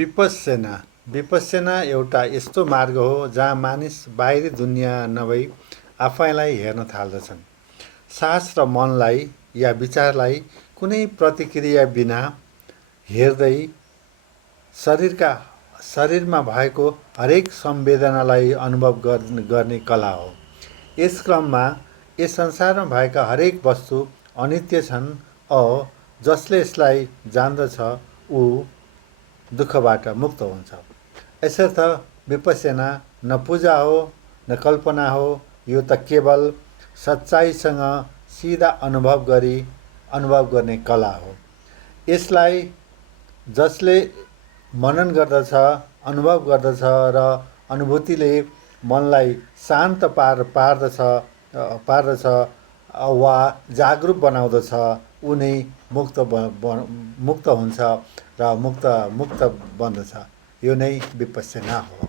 विपस्यना विपस्यना एउटा यस्तो मार्ग हो जहाँ मानिस बाहिरी दुनियाँ नभई आफैलाई हेर्न थाल्दछन्। साहस र मनलाई या विचारलाई कुनै प्रतिक्रिया बिना हेर्दै शरीरमा भएको हरेक संवेदनालाई अनुभव गर्ने कला हो। यस क्रममा यस संसारमा भएका हरेक वस्तु अनित्य छन् और जसले यसलाई जान्दछ ऊ दुःखबाट मुक्त हुन्छ। यसर्थ विपस्यना न पूजा हो न कल्पना हो, यो त केवल सच्चाइसँग सिधा अनुभव गर्ने कला हो। यसलाई जसले मनन गर्दछ, अनुभव गर्दछ र अनुभूतिले मनलाई शान्त पार्दछ वा जागरुक बनाउँदछ, ऊ नै मुक्त हुन्छ र मुक्त बन्दछ। यो नै विपस्यना हो।